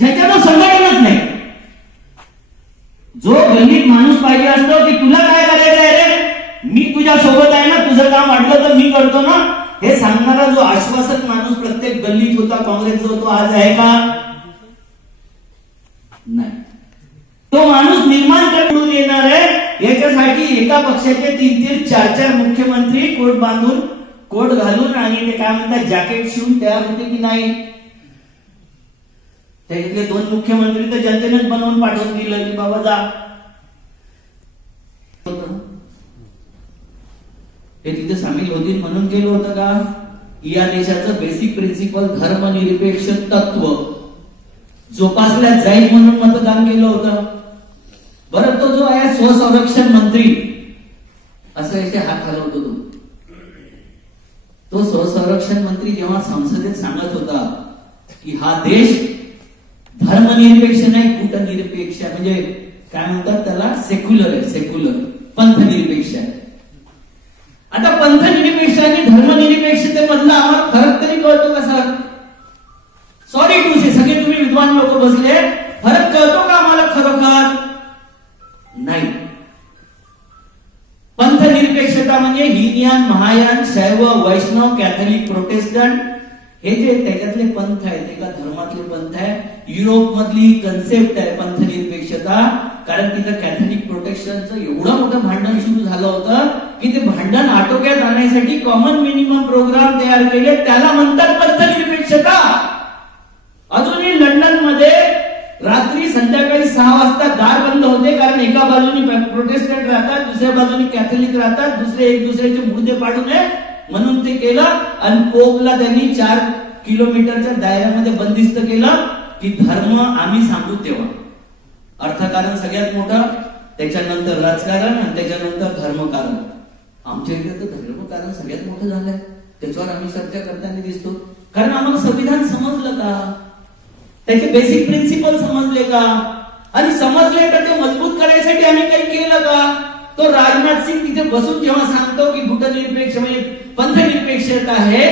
ज्याच्यावर संघटनच नाही. जो गल्लीत माणूस पाहिजे असतो की तुला काय करायचं आहे रे, मी तुझ्या सोबत आहे ना, तुझं काम वाटलं तर मी करतो ना, हे सांगणारा जो आश्वासक माणूस प्रत्येक गल्लीत होता काँग्रेसचा, तो आज आहे का? नाही. तो माणूस निर्माण करून येणार आहे. याच्यासाठी एका पक्षाचे 3-3, 4-4 मुख्यमंत्री कोट बांधून, कोट घालून आणि ते काय म्हणतात जॅकेट शिवून तयार होते की नाही? त्याच्यातले 2 मुख्यमंत्री तर जनतेनेच बनवून पाठवून दिलं की बाबा जा. हे तिथे सामील होतील म्हणून केलं होतं का? या देशाचं बेसिक प्रिन्सिपल धर्मनिरपेक्ष तत्व जोपासल्या जाईल म्हणून मतदान केलं होतं. बरं, तो जो आहे स्वसंरक्षण मंत्री, असं याचे हात हलवतो तो स्वसंरक्षण मंत्री जेव्हा संसदेत सांगत होता की हा देश धर्मनिरपेक्ष नाही, कूटनिरपेक्ष, म्हणजे काय म्हणतात त्याला, सेक्युलर आहे, सेक्युलर, पंथनिरपेक्ष आहे. आता पंथनिरपेक्ष आणि धर्मनिरपेक्षतेमधला आम्हाला फरक तरी कळतो का सर? सॉरी टू से, सगळे तुम्ही विद्वान लोक बसले, फरक कळतो का आम्हाला खरोखर? नाही. पंथनिरपेक्षता म्हणजे हिनयान, महायान, शैव, वैष्णव, कॅथलिक, प्रोटेस्टंट, हे जे त्याच्यातले पंथ आहेत, एका धर्मातले पंथ आहे. युरोप मधली कन्सेप्ट आहे पंथनिरपेक्षता, कारण तिथं कॅथलिक प्रोटेस्टंटचं एवढं मोठं भांडण सुरू झालं होतं की ते भांडण आटोक्यात आणण्यासाठी कॉमन मिनिमम प्रोग्राम तयार केले, त्याला म्हणतात पंथनिरपेक्षता. अजूनही लंडन मध्ये रात्री संध्याकाळी 6 वाजता दार बंद होते, कारण एका बाजूनी प्रोटेस्टंट राहतात, दुसऱ्या बाजूनी कॅथलिक राहतात, दुसरे एक दुसऱ्याचे मुर्दे पाडू नये म्हणून ते केलं. आणि पोपला त्यांनी 4 किलोमीटरच्या दायऱ्यामध्ये बंदिस्त केलं की धर्म आम्ही सांगू तेव्हा. अर्थकारण सगळ्यात मोठं, त्याच्यानंतर राजकारण आणि त्याच्यानंतर धर्मकारण. आमच्या इथे तर धर्मकारण सगळ्यात मोठं झालंय, त्याच्यावर आम्ही चर्चा करताना दिसतो. कारण आम्हाला संविधान समजलं का, त्याचे बेसिक प्रिन्सिपल समजले का, आणि समजले का ते मजबूत करायसाठी आम्ही काही केलं का? तो राजनाथ सिंग तिथे बसून जेव्हा सांगतो की गुटनिरपेक्ष म्हणजे पंथनिरपेक्षता आहे,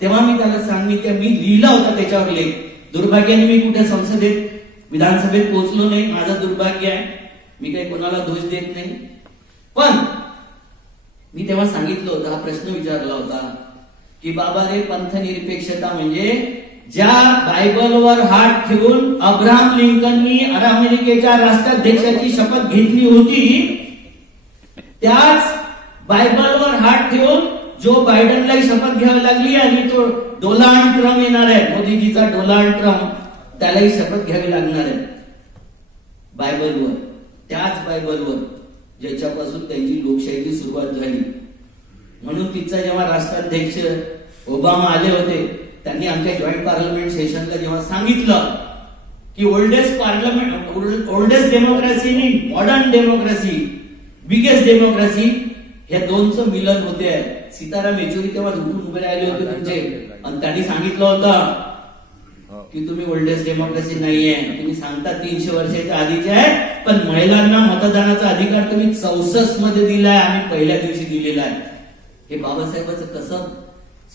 तेव्हा मी त्याला सांगितलं, मी लिहिला होता त्याच्यावर लेख. दुर्भाग्याने मी कुठे संसदेत, विधानसभेत पोहोचलो नाही, माझं दुर्भाग्य आहे. मी काही कोणाला दोष देत नाही, पण मी तेव्हा सांगितलं होतं, हा प्रश्न विचारला होता की बाबा रे, पंथनिरपेक्षता म्हणजे ज्या बायबलवर हात ठेवून अब्राहम लिंकननी अमेरिकेच्या राष्ट्राध्यक्षाची शपथ घेतली होती, त्याच बायबलवर हात ठेवून जो बायडनलाही शपथ घ्यावी लागली आणि तो डोनाल्ड ट्रम्प येणार आहे, मोदीजीचा डोनाल्ड ट्रम्प, त्यालाही शपथ घ्यावी लागणार आहे बायबलवर, त्याच बायबलवर ज्याच्यापासून त्यांची लोकशाहीची सुरुवात झाली. म्हणून तिचा जेव्हा राष्ट्राध्यक्ष ओबामा आले होते, त्यांनी आमच्या जॉईंट पार्लमेंट सेशनला जेव्हा सांगितलं की ओल्डेस्ट पार्लमेंट, ओल्डेस्ट डेमोक्रेसी आणि मॉडर्न डेमोक्रेसी, बिगेस्ट डेमोक्रेसी, या दोनचं मिलन होते आहे. सीताराम येचुरी तेव्हा उठून उभे राहिले होते तुमचे, आणि त्यांनी सांगितलं होतं की तुम्ही ओल्डेस्ट डेमोक्रेसी नाहीये, तुम्ही सांगता 300 वर्षाच्या आधीचे आहे, पण महिलांना मतदानाचा अधिकार तुम्ही 64 मध्ये दिलाय, आम्ही पहिल्या दिवशी दिलेला आहे. हे बाबासाहेबांचं कसं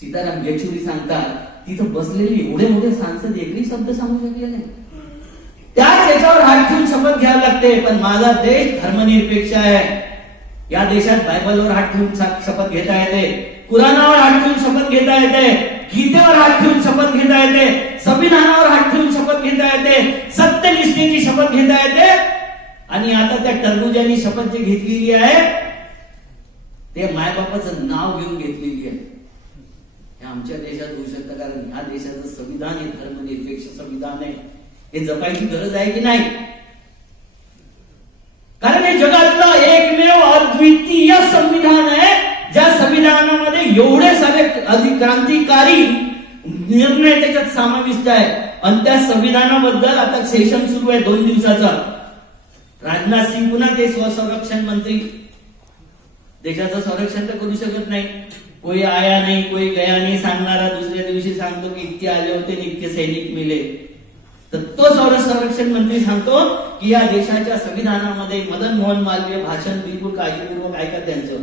सीताराम येचुरी सांगतात, तिथं बसलेले एवढे मोठे सांसद एकही शब्द सांगू शकले नाही. त्याच याच्यावर हात ठेवून शपथ घ्यावी लागते. पण माझा देश धर्मनिरपेक्ष आहे. या देशात बायबलवर हात ठेवून शपथ घेता येते, कुराणावर हात ठेवून शपथ घेता येते, गीतेवर हात ठेवून शपथ घेता येते, संविधानावर हात ठेवून शपथ घेता येते, सत्यनिष्ठेची शपथ घेता येते. आणि आता त्या टरबुजांनी शपथ जी घेतलेली आहे ते मायबापाचं नाव घेऊन घेतलेली आहे. हे आमच्या देशात होऊ शकतं, कारण ह्या देशाचं संविधान हे धर्मनिरपेक्ष संविधान आहे. हे जपायची गरज आहे की नाही? कारण हे जगातलं एकमेव अद्वितीय संविधान आहे, ज्या संविधानामध्ये एवढे सारे क्रांतिकारी निर्णय त्याच्यात समाविष्ट आहे. आणि त्या संविधानाबद्दल आता सेशन सुरू आहे 2 दिवसाचा. राजनाथ सिंग पुन्हा ते स्वसंरक्षण मंत्री, देशाचं संरक्षण तर करू शकत नाही, कोई आया नाही कोई गया नाही सांगणारा दुसऱ्या दिवशी सांगतो की इतके आले होते आणि इतके सैनिक मिले. तर तो संरक्षण मंत्री सांगतो की या देशाच्या संविधानामध्ये मदन मोहन मालवीय भाषण बिलकुल काळजीपूर्वक ऐका त्यांचं,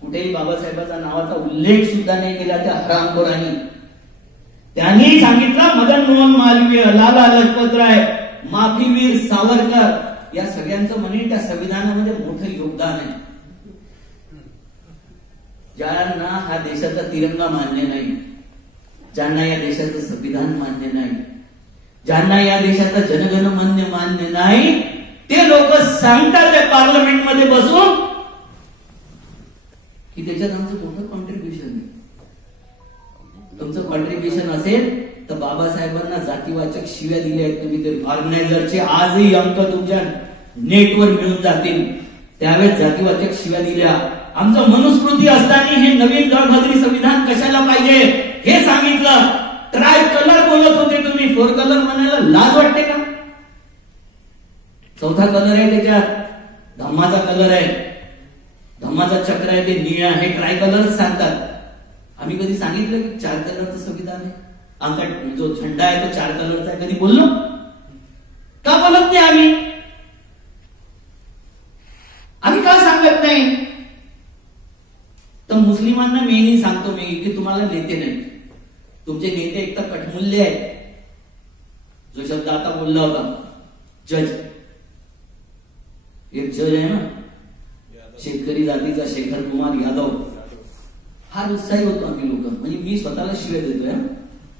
कुठेही बाबासाहेबांचा नावाचा उल्लेख सुद्धा नाही केला त्या हरामखोरांनी. त्यांनी सांगितलं मदन मोहन मालवीय, लाला लजपतराय, माफीवीर सावरकर या सगळ्यांचं म्हणे त्या संविधानामध्ये मोठं योगदान आहे. ज्यांना हा देशाचा तिरंगा मान्य नाही, ज्यांना या देशाचं संविधान मान्य नाही, ज्यांना या देशाचा जनगण मान्य नाही, ते लोक सांगतात त्या पार्लमेंटमध्ये बसून की त्याच्यात आमचं मोठं कॉन्ट्रीब्युशन आहे. तुमचं कॉन्ट्रीब्युशन असेल तर बाबासाहेबांना जातीवाचक शिव्या दिल्या आहेत तुम्ही. ते ऑर्गनायझरचे आजही अंक तुमच्या नेटवर मिळून जातील. त्यावेळेस जातीवाचक शिव्या दिल्या. आमचं मनुस्मृती असताना हे नवीन दळभद्री संविधान कशाला पाहिजे हे सांगितलं. ट्राय कलर बोलत होते तुम्ही, 4 कलर म्हणायला लाज वाटते का? 4था कलर आहे त्याच्यात, धम्माचा कलर आहे, धम्माचा चक्र आहे, ते निळं आहे. ट्राय कलर सांगतात. आम्ही कधी सांगितलं की 4 कलरचं संविधान आहे? आमचा जो झेंडा आहे तो 4 कलरचा आहे, कधी बोललो का? बोलत नाही आम्ही का सांगत नाही? तर मुस्लिमांना मी सांगतो की तुम्हाला नेते नाही. तुमचे नेते एक तर कटमुल्य आहे, जो शब्द आता बोलला होता जज. एक जज आहे ना, शेतकरी जातीचा शेखर कुमार यादव. फार उत्साही होतो आम्ही लोक. म्हणजे मी स्वतःला शिव्या देतोय,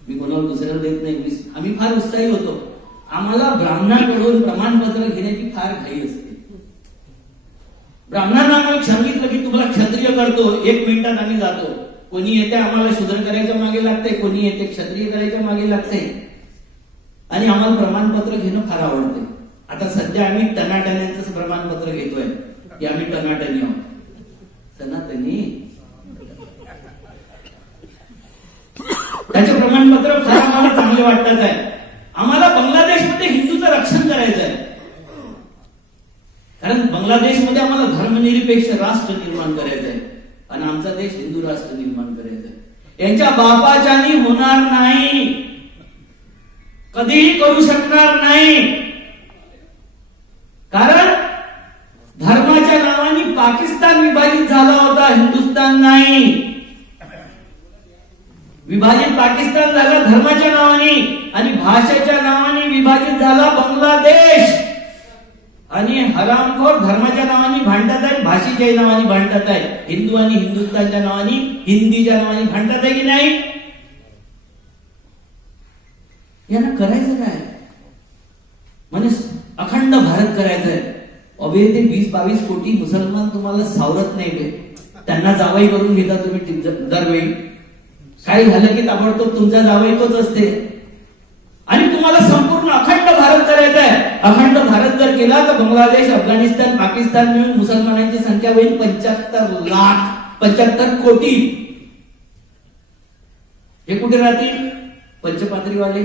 मी कोणाला दुसऱ्याला देत नाही. आम्ही फार उत्साही होतो. आम्हाला ब्राह्मणाकडून प्रमाणपत्र घेण्याची फार घाई असते. ब्राह्मणांना आम्हाला सांगितलं की तुम्हाला क्षत्रिय करतो, 1 मिनिटात आम्ही जातो. कोणी येते आम्हाला शूद्र करायच्या मागे लागते, कोणी येते क्षत्रिय करायच्या मागे लागते. आणि आम्हाला प्रमाणपत्र घेणं फार आवडते. आता सध्या आम्ही टनाटन्यांचं प्रमाणपत्र घेतोय की आम्ही टनाटनी आहोत. सनातनी त्याचे प्रमाणपत्र फार आम्हाला चांगले वाटतात आहे. आम्हाला बांगलादेशमध्ये हिंदूचं रक्षण करायचं आहे. कारण बांगलादेशमध्ये आम्हाला धर्मनिरपेक्ष राष्ट्र निर्माण करायचं आहे आणि आमचा देश हिंदू राष्ट्र निर्माण करायचा आहे. यांच्या बापाच्यानी होणार नाही, कधीही करू शकणार नाही. कारण धर्माच्या नावाने पाकिस्तान विभाजित झाला होता, हिंदुस्थान नाही. विभाजित पाकिस्तान झाला धर्माच्या नावाने आणि भाषेच्या नावाने विभाजित झाला बांगलादेश. आणि हरामखोर धर्माच्या नावाने भांडत आहेत, भाषेच्या नावाने भांडत आहेत. हिंदू आणि हिंदुस्थानच्या नावाने, हिंदीच्या नावाने भांडत आहे की नाही? यांना करायचं काय? म्हणजे अखंड भारत करायचं आहे. अभे ते 20-22 कोटी मुसलमान तुम्हाला सावरत नाही. त्यांना जावई करून घेता तुम्ही दरवेळी. काय झालं की ताबडतोब तुमचा जावई तोच असते. आणि तुम्हाला संपूर्ण अखंड भारत करायचा आहे. अखंड भारत जर केला तर बांगलादेश, अफगाणिस्तान, पाकिस्तान मिळून मुसलमानांची संख्या होईल 75 लाख, 75 कोटी. हे कुठे राहतील? पंचपात्रीवाले,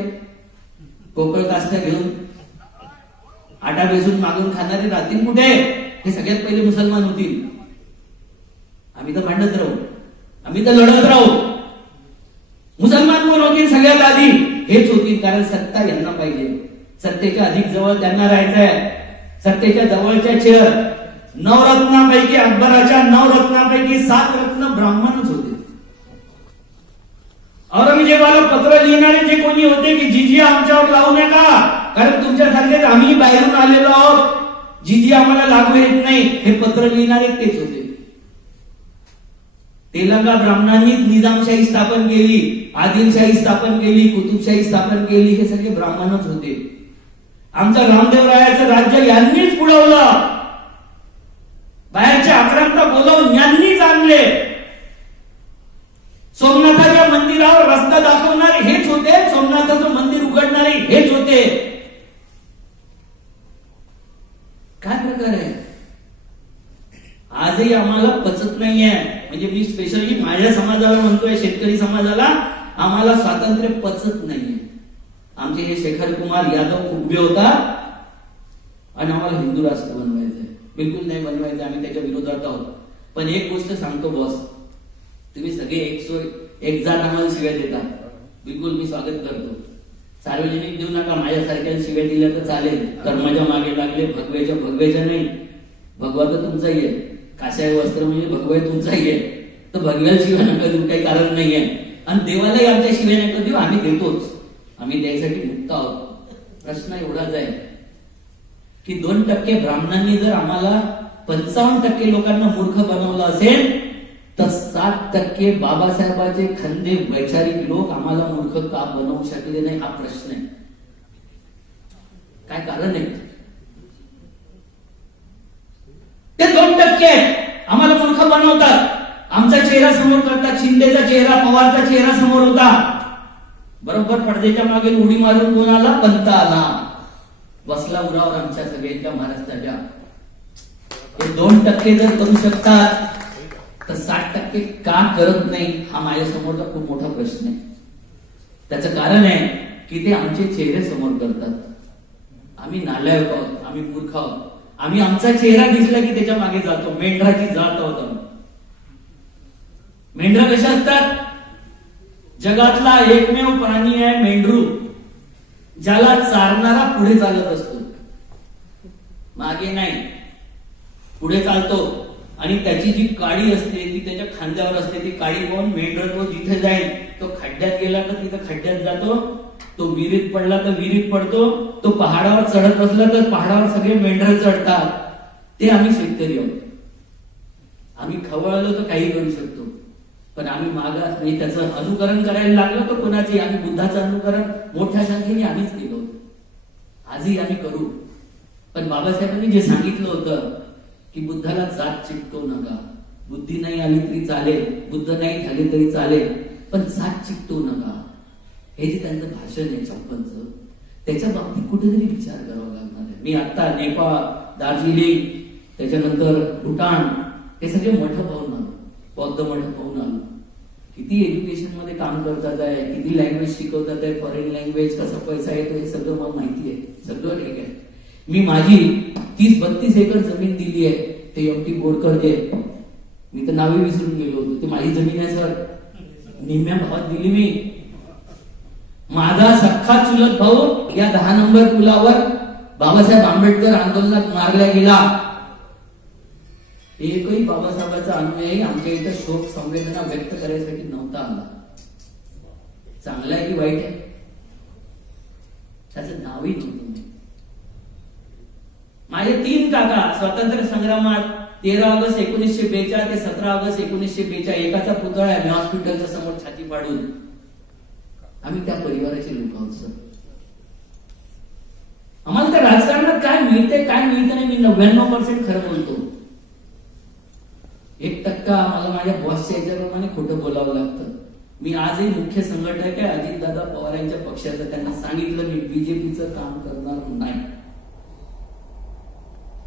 कोकळ कास्त्या घेऊन आटा बेसून मागून खाणारे राहतील कुठे? हे सगळ्यात पहिले मुसलमान होतील. आम्ही तर भांडत राहू, आम्ही तर लढत राहू. मुसलमान कोण होतील सगळ्यात आधी? हेच होतील. कारण सत्ता यांना पाहिजे. सत्तेच्या अधिक जवळ त्यांना राहायचं आहे. सत्तेच्या जवळच्या चेअर. 9 रत्नापैकी, अकबराच्या 9 रत्नापैकी 7 रत्न ब्राह्मणच होते. औरंगजेबाला पत्र लिहिणारे जे कोणी होते की जिजिया आमच्यावर लावू नका, कारण तुमच्यासारखे आम्ही बाहेरून आलेलो आहोत, जिजिया आम्हाला लागू येत नाही, हे पत्र लिहिणारे तेच होते. तेलंगा ब्राह्मणांनी निजामशाही स्थापन केली, आदिलशाही स्थापन केली, कुतुबशाही स्थापन केली. हे सगळे ब्राह्मणच होते. आमचं रामदेवरायाचं राज्य यांनीच पुढवलं. बाहेरच्या आक्रांता बोलावून यांनीच आणले. सोमनाथाच्या मंदिरावर रस्ता दाखवणारे हेच होते. सोमनाथाचं मंदिर उघडणारे हेच होते. काय प्रकार आहे? आजही आम्हाला पचत नाहीये. म्हणजे मी स्पेशली माझ्या समाजाला म्हणतोय, शेतकरी समाजाला, आम्हाला स्वातंत्र्य पचत नाहीये. आमचे हे शेखर कुमार यादव खूप उभे होता आणि आम्हाला हिंदू राष्ट्र बनवायचंय. बिलकुल नाही बनवायचं, आम्ही त्याच्या विरोधात आहोत. पण एक गोष्ट सांगतो बॉस, तुम्ही सगळे एक जात आम्हाला शिव्या देता, बिलकुल मी स्वागत करतो. सार्वजनिक देऊ नका. माझ्यासारख्या शिव्या दिल्या तर चालेल. कर्माच्या मागे लागले, भगव्याच्या नाही. भगवा तर तुमचाही आहे. काशाय वस्त्र म्हणजे भगवा तुमचाही आहे. तर भगव्याला शिवाय नका देऊ, काही कारण नाहीये. आणि देवालाही आमच्या शिवाय नाही देऊ, आम्ही देतोच, आम्ही द्यायसाठी मुक्त आहोत. प्रश्न एवढाच आहे की 2% ब्राह्मणांनी जर आम्हाला 55% लोकांना मूर्ख बनवलं असेल तर 7% बाबासाहेबांचे खंदे वैचारिक लोक आम्हाला मूर्ख का बनवू शकले नाही, हा प्रश्न आहे. काय कारण आहे? ते 2% आम्हाला मूर्ख बनवतात. आमचा चेहरा समोर करतात. शिंदेचा चेहरा, पवारचा चेहरा समोर होता. बरोबर पडद्याच्या मागे उडी मारून कोण आला? पंत आला, बसला उरावर आमच्या सगळ्यांच्या महाराष्ट्राच्या. हे 2% जर करू शकतात तर 60% का करत नाही, हा माझ्या समोरचा खूप मोठा प्रश्न आहे. त्याचं कारण आहे की ते आमचे चेहरे समोर करतात. आम्ही नालायक आहोत, आम्ही मूर्ख आहोत. आम्ही आमचा चेहरा दिसला की त्याच्या मागे जातो. मेंढराची जात आहोत आम्ही. मेंढरा कशा असतात? जगातला एकमेव प्राणी आहे मेंढरू, ज्याला चारणारा पुढे चालत असतो, मागे नाही, पुढे चालतो. आणि त्याची जी काडी असते ती त्याच्या खांद्यावर असते. ती काडी पाहून मेंढर तो जिथे जाईल, तो खड्ड्यात गेला तर तिथं खड्ड्यात जातो, तो विहिरीत पडला तर विहिरीत पडतो, तो पहाडावर चढत असला तर पहाडावर सगळे मेंढर चढतात. ते आम्ही शेतकरी आहोत. आम्ही खवळलो तर काही करू शकतो, पण आम्ही मागास नाही. त्याचं अनुकरण करायला लागलं तर कोणाचे? आम्ही बुद्धाचं अनुकरण मोठ्या संख्येने आम्हीच केलं होतं, आजही आम्ही करू. पण बाबासाहेबांनी जे सांगितलं होतं की बुद्धाला जात चिकटवू नका, बुद्धी नाही आली तरी चालेल, बुद्ध नाही झाले तरी चालेल, पण जात चिकटवू नका, हे जे त्यांचं भाषण आहे 56चं, त्याच्या बाबतीत कुठेतरी विचार करावा लागणार आहे. मी आता नेपाळ, दार्जिलिंग, त्याच्यानंतर भूटान, हे सगळे मठ पाहून आलो, बौद्ध मठ पाहून आलो. किती एज्युकेशन मध्ये काम करतात आहे, किती लँग्वेज शिकवतात आहे, फॉरेन लँग्वेज, कसा पैसा येतो हे सगळं मला माहिती आहे, सगळं ठीक आहे. मी माझी 30-32 एकर जमीन दिली आहे ते एमटी बोरकर जे, मी तर नावे विसरून गेलो होतो, ते माझी जमीन आहे सर, निम्म्या भावात दिली मी. माझा सख्खा चुलत भाऊ या 10 नंबर पुलावर बाबासाहेब आंबेडकर आंदोलनात मारला गेला. एकही बाबासाहेबांचा अनुयायी आमच्या इथं शोक संवेदना व्यक्त करायसाठी नव्हता आला. चांगला आहे की वाईट आहे? त्याचं नावही नव्हतं. माझे 3 काका स्वातंत्र्य संग्रामात 13 ऑगस्ट 1942 ते 17 ऑगस्ट 1942 एकाचा पुतळा आहे हॉस्पिटलच्या समोर छाती पाडून. आम्ही त्या परिवाराचे लोक आहोत सर. आम्हाला त्या राजकारणात काय मिळते काय मिळतं नाही, मी 99% खरं बोलतो. 1% मला माझ्या बॉसच्या याच्याप्रमाणे खोटं बोलावं लागतं. मी आजही मुख्य संघटक आहे अजितदादा पवार यांच्या पक्षाचं. त्यांना सांगितलं मी बीजेपीचं काम करणार नाही.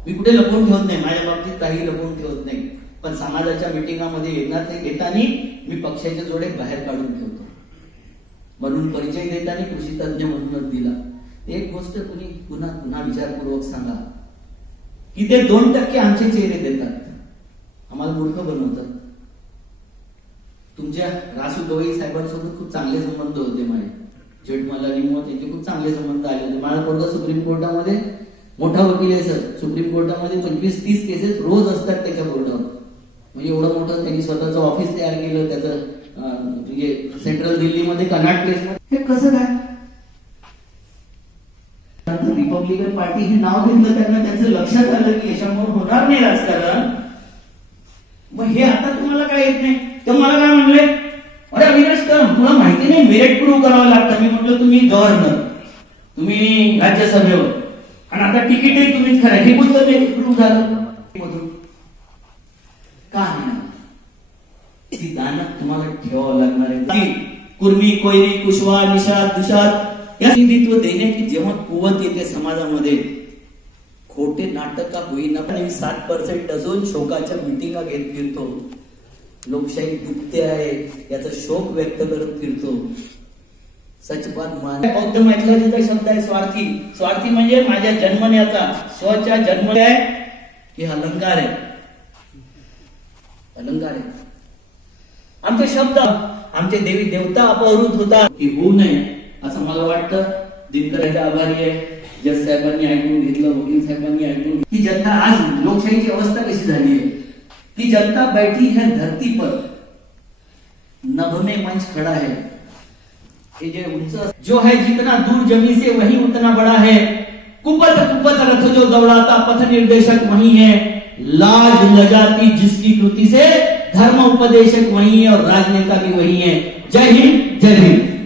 मी कुठे लपवून ठेवत नाही, माझ्या बाबतीत काही लपवून ठेवत नाही. पण समाजाच्या मिटिंगामध्ये येताना मी पक्षाच्या जोडे बाहेर काढून ठेवतो. म्हणून परिचय देताना कृषी तज्ञ म्हणूनच दिला. एक गोष्ट तुम्ही पुन्हा पुन्हा विचारपूर्वक सांगा की ते 2% आमचे चेहरे देतात, आम्हाला मूर्ख बनवतात. तुमच्या रासू गवई साहेबांसोबत खूप चांगले संबंध होते माझे, जेठमलानीमुळे त्यांचे खूप चांगले संबंध आले होते. माझा पोरगा सुप्रीम कोर्टामध्ये मोठा वकील आहे सर. सुप्रीम कोर्टामध्ये 25-30 केसेस रोज असतात त्याच्या बोर्डावर. म्हणजे एवढं मोठं त्यांनी स्वतःचं ऑफिस तयार केलं, त्याचं सेंट्रल दिल्लीमध्ये कनाट प्लेसमध्ये. हे कसं काय? रिपब्लिकन पार्टी हे नाव घेतलं त्यांना, त्यांचं लक्षात आलं की याच्यामुळे होणार नाही राजकारण. मग हे आता तुम्हाला काय येत नाही तर मला काय म्हणले, अरे अविनाश तर तुला माहिती नाही मेरिट प्रूव्ह करावं लागतं. मी म्हटलं तुम्ही गव्हर्नर, तुम्ही राज्यसभेवर, आणि आता तिकीटही तुम्हीच करा. हे कोणतं मेरिट प्रूव्ह झालं? का नाही? ती दाना तुम्हाला ठेवावं लागणार आहे. कुर्मी, कोयरी, कुशवा, निषाद, दुषाद या हिंदुत्व देण्याची जेव्हा कुवत येते समाजामध्ये, खोटे नाटक का होईना पण 7% अजून शोकाच्या मिटिंगा घेत फिरतो. लोकशाही डुबते आहे याचा शोक व्यक्त करत फिरतो. सच बात मान. बौद्ध मैथोलॉजीचा शब्द आहे स्वार्थी. स्वार्थी म्हणजे माझ्या जन्मण्याचा, स्वच्या जन्म आहे हे अलंकार आहे, अलंकार आहे. आमचे शब्द, आमचे देवी देवता अपहृत होतात की होऊ नये असं मला वाटतं. दिनकरांचा आभारी आहे, जज साहेबांनी ऐकून घेतलं, वकील साहेबांनी ऐकून. ही जनता, आज लोकशाहीची अवस्था कशी झाली आहे की जनता बैठी है धरती पर, नभ में मंच खड़ा है, ये जो है जितना दूर जमी से वही उतना बड़ा है, कुपथ कुपथ रथ जो दौड़ाता पथ निर्देशक वही है, लाज लजाती जिसकी कृति से धर्म उपदेशक वही है और राजनेता भी वही है। जय हिंद, जय हिंद।